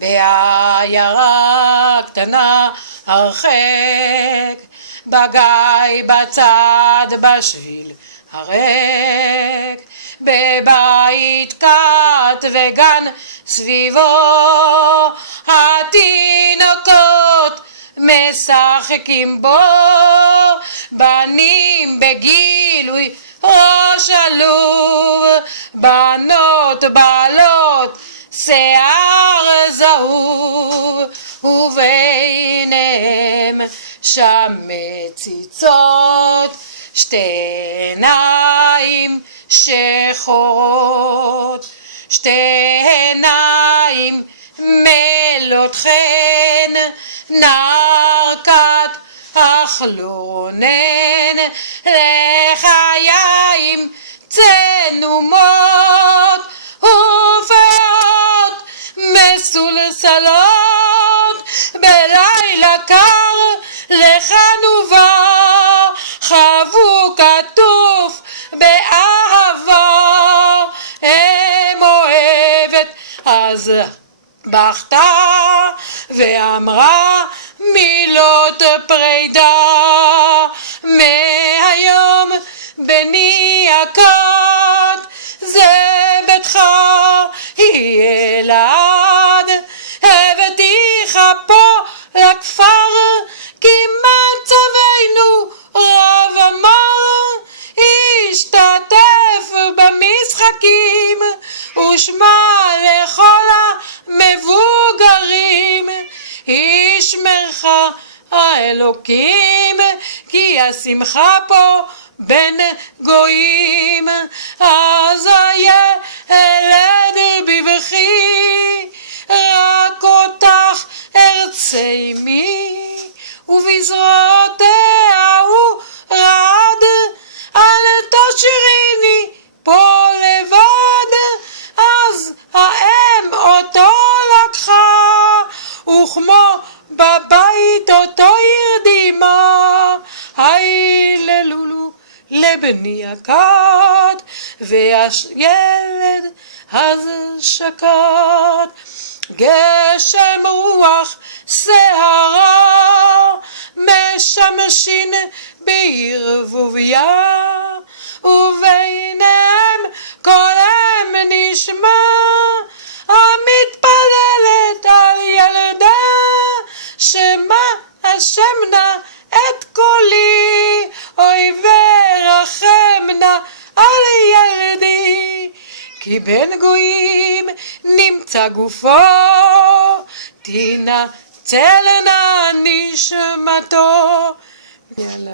בעיירה קטנה הרחק, בגיא בצד בשביל הריק, בבית קט וגן סביבו, התינוקות משחקים בו, בנים בגילוי ראש עלוב, בנות בעלות שיער זהוב, וביניהם שם מציצות שתי עיניים שחורות, שתי עיניים מלות חן, נער קט אך לא רונן, לחיים צנומות ופאות מסולסלות, בלילה קר לחנובה, חבוק עטוף באהבה, אם אוהבת אז בכתה ואמרה מילות פרידה, מהיום בני הקט זה ביתך יהיה לעד, הבאתיך פה לכפר כי מצבנו רב אמר, השתתף במשחקים ושמע לכל המבוגרים, ישמרך האלוקים כי השמחה פה בין גויים, אז הילד בבכי רק אותך ארצה עמי, ובזרועותיה הוא רעד, אל תשאיריני פה לבד, אז האם אותו לקחה, וכמו בבית אותו הרדימה, היללולו לבני הקט, והילד אז שקט. גשם רוח סערה משמשין בערבוביה, וביניהם קולם נשמע, המתפללת על ילדה, שמע השם נא את קולי, אוי ורחם נא על ילדי, כי בין גויים נמצא גופו, תינצל נא נשמתו. יאללה.